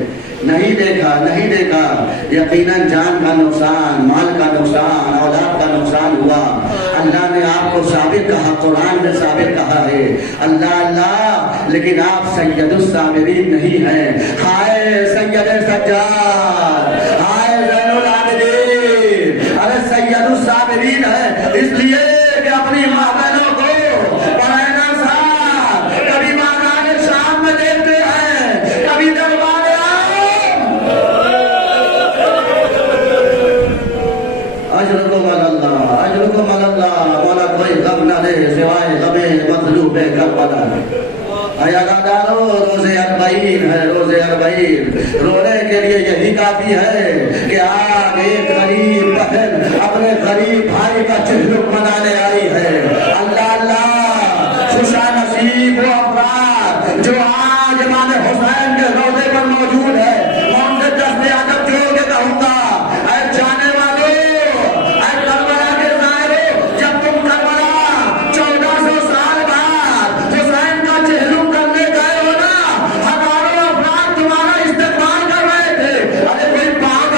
نہیں دیکھا، نہیں دیکھا۔ یقیناً جان کا نقصان، مال کا نقصان، اولاد کا نقصان ہوا۔ اللہ نے آپ کو ثابت کہا، قرآن نے ثابت کہا ہے، اللہ اللہ، لیکن آپ سید الصابرین نہیں ہیں۔ ہائے سید سجاد، ہائے زین العابدین، ارے سید الصابرین ہے، اس لیے کہ اپنی ماں بہنوں کو پڑھنا صاحب کبھی ماغان شام میں دیکھتے ہیں، کبھی دربار اجرکم اللہ، اجرکم اللہ، مولا کوئی غم نہ دے سوائے غم مطلوب کربلا۔ اے عزادارو، روزے 40 ہے، روزے 40، رونے کے لیے یہی کافی ہے کہ آج ایک غریب بہن اپنے غریب بھائی کا چہلم منانے آئی ہے۔ اللہ اللہ، خوشا نصیب وہ افراد جو آج امام حسین کے روضے پر موجود ہے۔ میں ان سے دست ادب جوڑ کے کہوں گا، اے جانے والے، اے کربلا کے ظاہرو، جب تم کربلا 1400 سال بعد حسین کا چہلم کرنے گئے ہو نا، ہزاروں افراد تمہارا استقبال کر رہے تھے۔ ارے کوئی پاک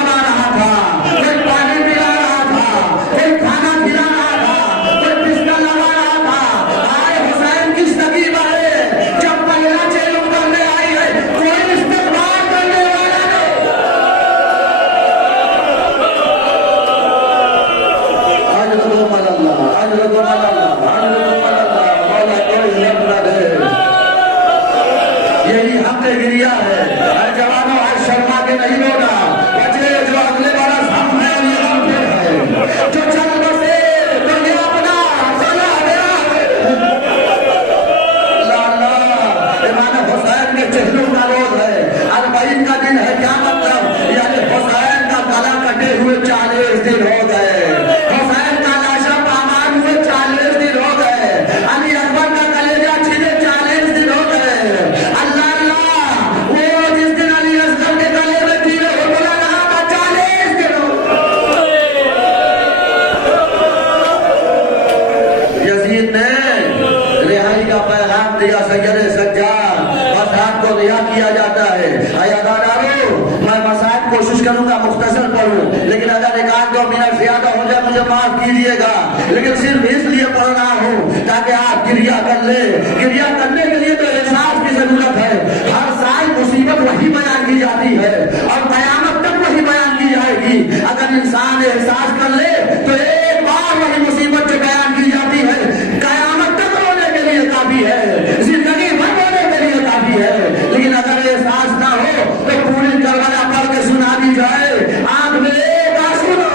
کروں گا مختصر پڑھوں، لیکن اگر ایک آدھ 2 منٹ زیادہ ہو جائے مجھے معاف کیجیے گا، لیکن صرف اس لیے پڑھ رہا ہوں تاکہ آپ گریہ کر لیں۔ گریہ کرنے کے لیے تو احساس کی ضرورت ہے۔ ہر سال مصیبت وہی بیان کی جاتی ہے اور قیامت تک وہی بیان کی جائے گی۔ اگر انسان احساس کر لے تو ایک بار وہی مصیبت جو بیان کی جاتی ہے قیامت تک رونے کے لیے کافی ہے، زندگی بھر رونے کے لیے کافی ہے۔ لیکن اگر احساس نہ ہو تو پوری کربلا پڑھ کے سنا دی جائے، آنکھ میں ایک آنسو نہ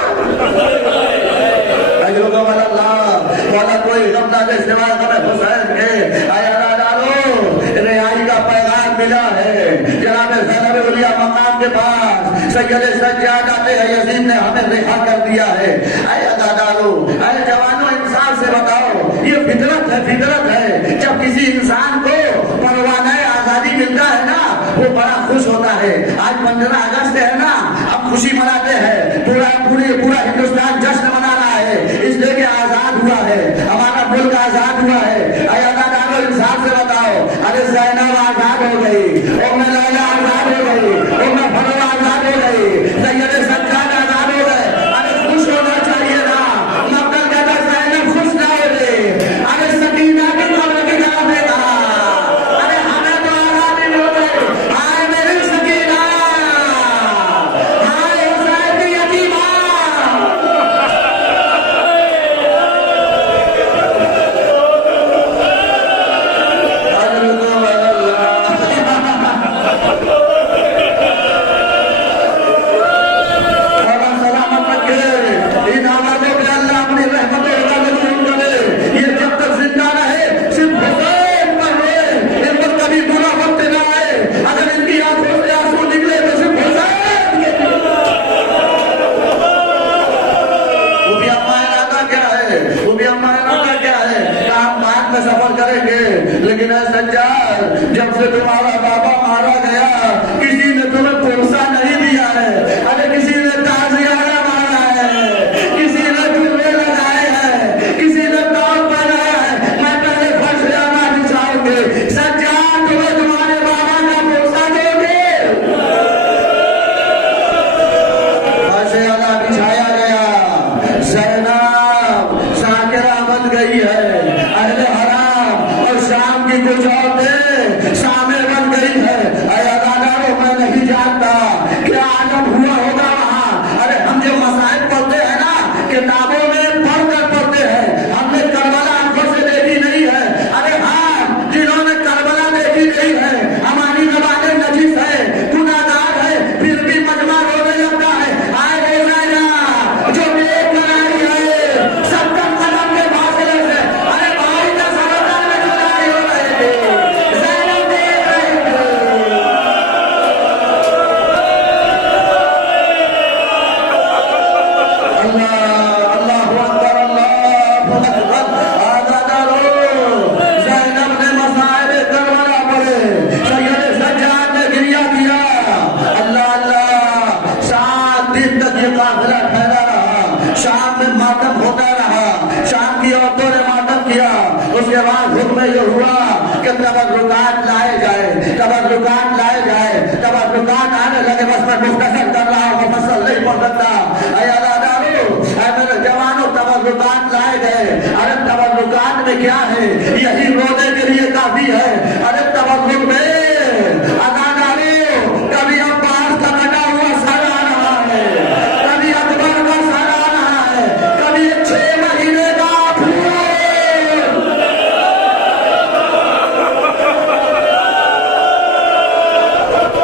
والا کوئی غم نہ دے سوائے غم حسین کے۔ آیا ڈالو رہائی کا پیغام ملا ہے جناب زینب العلیٰ مقام کے پاس، سید سجاد آتے ہیں یزید نے ہمیں رہا کر دیا ہے۔ اے ڈالو، اے جوانوں انصاف سے بتاؤ، یہ فطرت ہے، فطرت ہے۔ جب کسی انسان کو پروانہ آزادی ملتا ہے نا وہ بڑا خوش ہوتا ہے۔ آج 15 اگست ہے نا، ہم خوشی مناتے ہیں، پورا ہندوستان جشن منا رہا ہے اس لیے کہ آزاد ہوا ہے، ہمارا ملک آزاد ہوا ہے۔ اے ڈالو انصاف سے بتاؤ، ارے زینب آزاد ہو گئی، ام لیلا آزاد ہو گئی، ام فاطمہ آزاد ہو گئی، سید سجاد آزاد ہو گئے، ارے خوش ہونا چاہیے نا۔ مقتل کہتا زینب خوش نہ ہو گئی، ارے سکینہ کی قبر کی طرف نے کہا ارے ہمیں تو آزادی مل گئی، ہائے میری سکینہ، ہائے حسین کی یتیمہ۔ سفر کریں گے لیکن اے سجاد جب سے تمہارا بابا مارا گیا کسی نے تمہیں پرسا نہیں دیا ہے، ارے کسی نے تازیانہ مارا ہے، کسی نے جملے لگائے ہیں، کسی نے دور بنایا ہے۔ میں پہلے فرشیانہ بچھاؤں گے، سجاد تمہیں تمہارے بابا کا پرسا دو گے۔ فرشیانہ بچھایا گیا، زینب شاکرہ بن گئی ہے، اہل حرام اور شام کی کچھ عورتیں شامع بن گئی ہے۔ اے اداکاروں میں نہیں جانتا کیا عجب ہوا ہوگا وہاں۔ ارے ہم جو مسائل پڑھتے ہیں نا کتابوں میں پڑھ کر پڑھتے ہیں، ہم نے کربلا آنکھوں سے دیکھی نہیں ہے۔ ارے ہاں جنہوں نے کربلا دیکھی نہیں ہے ہماری زبانیں نجس ہے، گناہگار ہے، پھر بھی مجمع رونے لگتا ہے۔ آئے روزانہ جو دیکھ کر آئی ہے 70 قدم کے فاصلے سے، ارے بھائی کا سرطان میں جدائی ہو رہے تھے، زینب دیکھ رہے تھے۔ اللہ اکبر، اللہ اکبر۔ زینب نے مصائب کربلا پڑھے، سید سجاد نے گریہ کیا۔ اللہ اللہ، 7 دن تک یہ قافلہ پھیلا رہا، شام میں ماتم ہوتا رہا، شام کی عورتوں نے ماتم کیا۔ اس کے بعد حکم یہ ہوا کہ تبرکات لائے جائے، تبرکات لائے جائے، تبرکات آنے لگے۔ بس میں مختصر کر رہا ہوں، مفصل نہیں پڑھ سکتا۔ اے اداکاروں، اے میرے جوانوں، تبرکات لائے گئے۔ ارے تبرکات میں کیا ہے؟ یہی رونے کے لیے کافی ہے۔ ارے تبرک میں اداکاروں کبھی عباس کا کٹا ہوا سر آ رہا ہے، کبھی اکبر کا سر آ رہا ہے، کبھی 6 مہینے کا پھول۔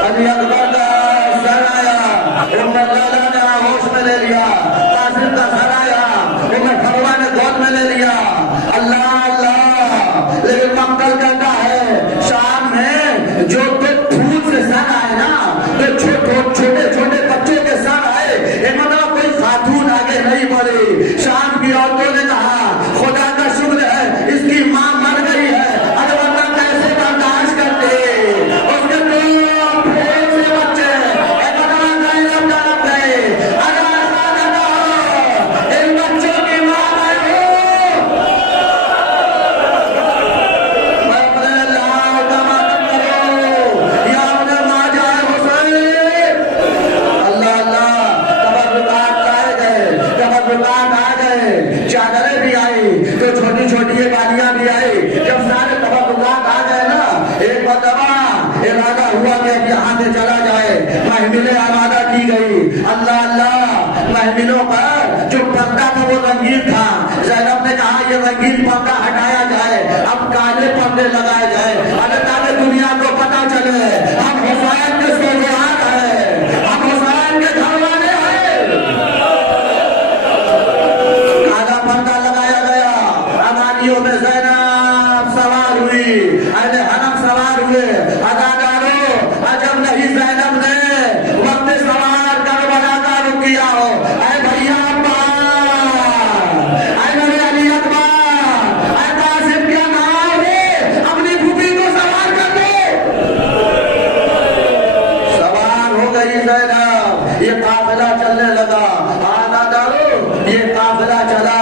علی اکبر کا سر آیا، عمر لالا نے ہوش میں لے لیا، قاسم کا سر آیا، عمر فروہ نے گود میں لے لیا۔ اللہ اللہ، لیکن مقتل کہتا ہے شام میں جو پھول سے سر آئے نا، تو چھوٹے چھوٹے بچوں کے سر آئے، ایک مطلب کوئی خاتون آگے نہیں بڑھی۔ شام کی عورتوں نے کہا خدا کا شکر ہے اس کی ماں مر گئی ہے، ارے ورنہ کیسے برداشت کرتے؟ اس کے 2 پھول سے بچے ایک مطلب زینب طرف گئے، گئی. اللہ اللہ محملوں پر جو پردہ تھا وہ رنگین تھا. زینب نے کہا یہ رنگین پردہ ہٹایا جائے, اب کالے پردے لگائے جائے, اللہ تاکہ دنیا کو پتا چلے ہم حسین کے سوگوار ہیں, ہم حسین کے گھر والے ہیں. کالا پردہ لگایا گیا. امانیوں میں زینب سوار ہوئی, اہل حرم سوار ہوئے. ادادارو عجب نہیں زینب نے وقت سوار کربلا کا رخ کیا ہو. اے بھیا عباس, اے میرے علی اکبر, اے قاسم کیا نام ہے, اپنی پھوپھی کو سوار کر دو. سوار ہو گئی زینب. یہ قافلہ چلنے لگا. ادادارو یہ قافلہ چلا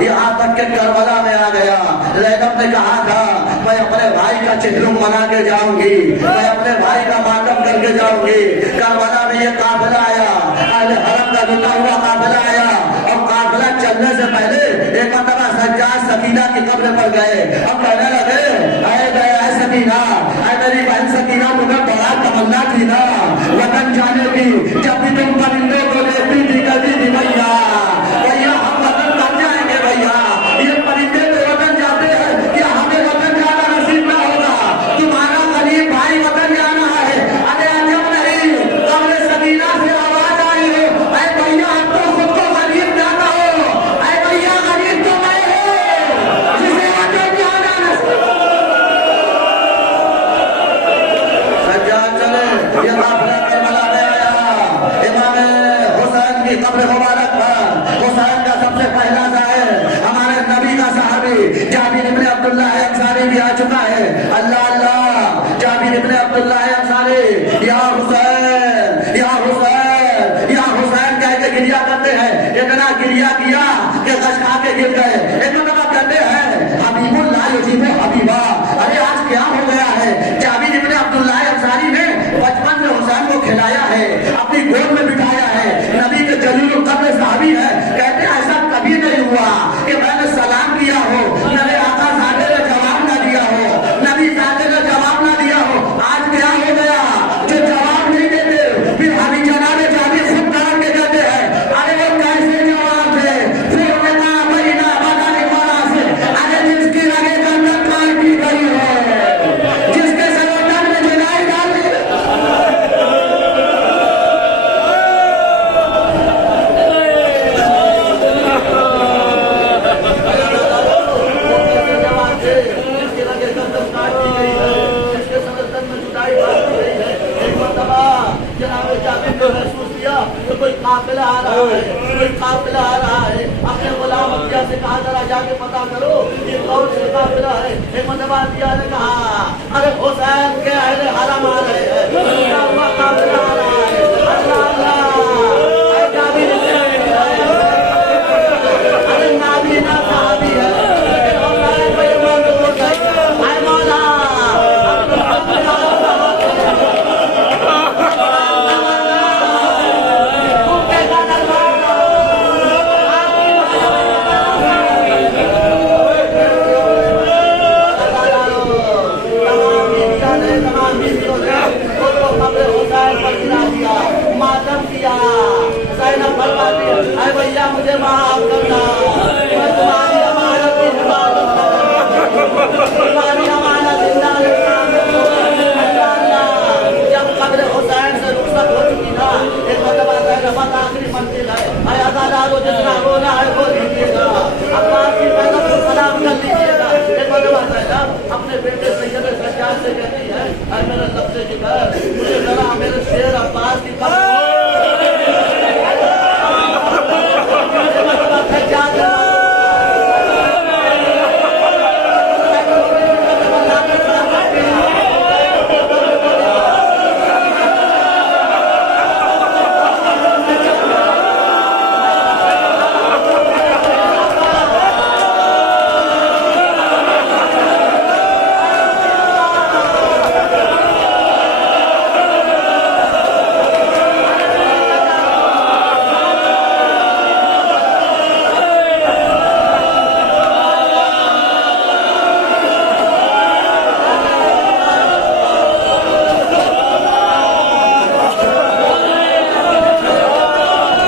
یہاں تک کہ کربلا میں آ گیا. زینب نے کہا تھا میں اپنے بھائی کا چہلم بنا کے جاؤں گی, میں اپنے بھائی کا ماتم کر کے جاؤں گی. کربلا میں یہ قافلہ آیا, اہل حرم کا لٹا ہوا قافلہ آیا. اور قافلہ چلنے سے پہلے ایک مرتبہ سجاد سکینہ کی قبر پر گئے. اب کہنے لگے اے سکینہ, اے میری بہن سکینہ, تمہیں بڑا تمنا تھی نا وطن جانے کی, جب بھی تم پرندوں کو دیکھتی تھی کہتی تھی بھیا ہم وطن کب جائیں گے بھیا, یہ پرندے تو وطن جاتے ہیں, کیا ہمیں وطن جانا نصیب نہ ہوگا, تمہارا غریب بھائی وطن جانا ہے. ارے عجب نہیں قبر سکینہ سے آواز آئی ہے, اے بھیا اب تو خود کو غریب جانا ہو, اے بھیا غریب تو میں ہوں جسے وطن جانا نصیب. سجاد چلے, یہ قافلہ کربلا میں آیا. امام حسین کی قبر مبارک پر حسین کا سب سے پہلا ظاہر ہمارے نبی کا صحابی جابر ابن عبداللہ انصاری بھی آ چکا ہے. اللہ اللہ جابر ابن عبداللہ انصاری یا حسین یا حسین یا حسین کہہ کے گریا کرتے ہیں. اتنا گریا کیا کہ غش کھا کے گر گئے. ایک مرتبہ کہتے ہیں حبیب اللہ یجیب حبیبا. ارے آج کیا ہو گیا ہے, جابر ابن عبداللہ انصاری نے بچپن میں حسین کو کھلایا ہے, اپنی گود میں بٹھایا ہے, نبی کے جلیل القدر صحابی ہے. کہتے ہیں ایسا کبھی نہیں ہوا کہ میں نے سلام کیا ہو, میرے آقا زادے نے جواب نہ دیا ہو, نبی زادے نے جواب نہ دیا ہو. آج کیا ہو گیا جو جواب نہیں دیتے, پھر حبیب جناب جابر خود ڈر کے کہتے ہیں ارے وہ کیسے جواب دے, پھر انہوں نے کہا بھائی نہ بتا نکالا سے, ارے جس کی رگے گردن کاٹی گئی ہے, جس کے سرطان میں جلائی ڈالی. کوئی قافلہ آ رہا ہے, کوئی قافلہ آ رہا ہے. اپنے غلام عطیہ سے کہا ذرا جا کے پتا کرو یہ کون سے قافلہ ہے. ایک مرتبہ عطیہ نے کہا ارے حسین کے اہل حرم آ رہے ہیں, کیا ہوا قافلہ آ رہا ہے. اللہ اللہ اے جابر ارے نابینا صحابی ہے, لیکن حسین کو یہ منظور نہیں. اے مولا مجھے معاف کرنا, میں تمہاری امانت کی حفاظت کروں, تمہاری امانت زندہ رکھنا. جب قبر حسین سے رخصت ہو چکی نا, ایک مرتبہ زینب آخری منزل ہے, اے عزادارو جتنا رونا ہے وہ دیجیے گا, عباس کی بیگم کو سلام کر لیجیے گا. ایک مرتبہ زینب اپنے بیٹے سید سجاد سے کہتی ہے اے میرے لفظ جگر, مجھے ذرا میرے شیر